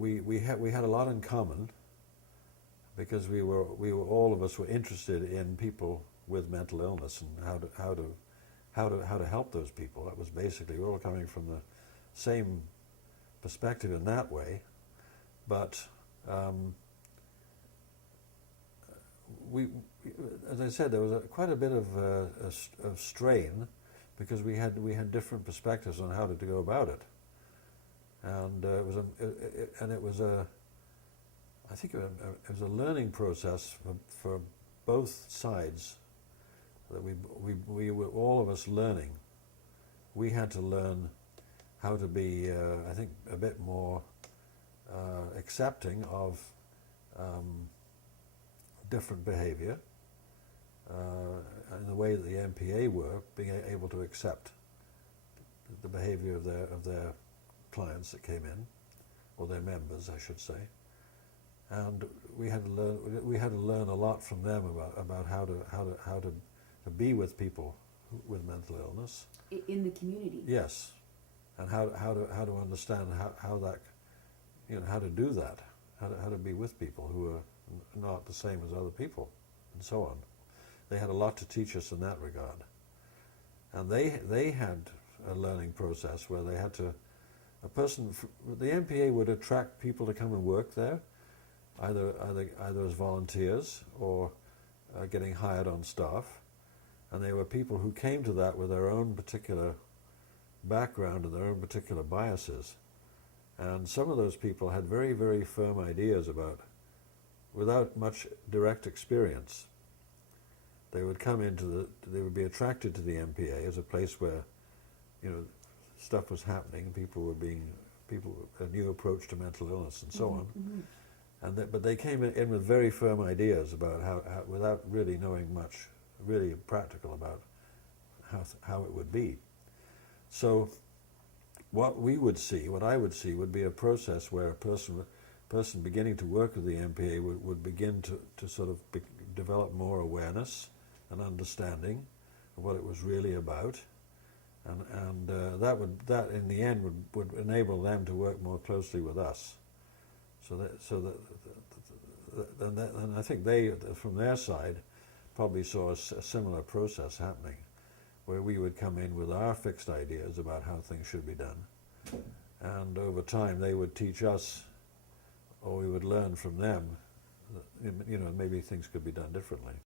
we had a lot in common because we were all of us were interested in people with mental illness and how to help those people. That was basically, we were all coming from the same perspective in that way, but as I said, there was quite a bit of strain because we had different perspectives on how to go about it, and it was I think it was a learning process for both sides. That we were all of us learning. We had to learn how to be, I think, a bit more accepting of different behavior in the way that the MPA work, being able to accept the behavior of their clients that came in, or their members, I should say. And we had to learn a lot from them about how to be with people with mental illness in the community. Yes, and how to understand how that, how to do that, how to be with people who are not the same as other people, and so on. They had a lot to teach us in that regard, and they had a learning process where they had to, the MPA would attract people to come and work there, either as volunteers or getting hired on staff. And they were people who came to that with their own particular background and their own particular biases. And some of those people had very, very firm ideas about, without much direct experience. They would come they would be attracted to the MPA as a place where, stuff was happening, a new approach to mental illness and so on. Mm-hmm. But they came in with very firm ideas about how without really knowing much, really practical about how it would be. So what I would see would be a process where a person beginning to work with the MPA would begin to sort of develop more awareness and understanding of what it was really about, and that in the end would enable them to work more closely with us. And I think they, from their side, probably saw a similar process happening, where we would come in with our fixed ideas about how things should be done, and over time they would teach us, or we would learn from them, maybe things could be done differently.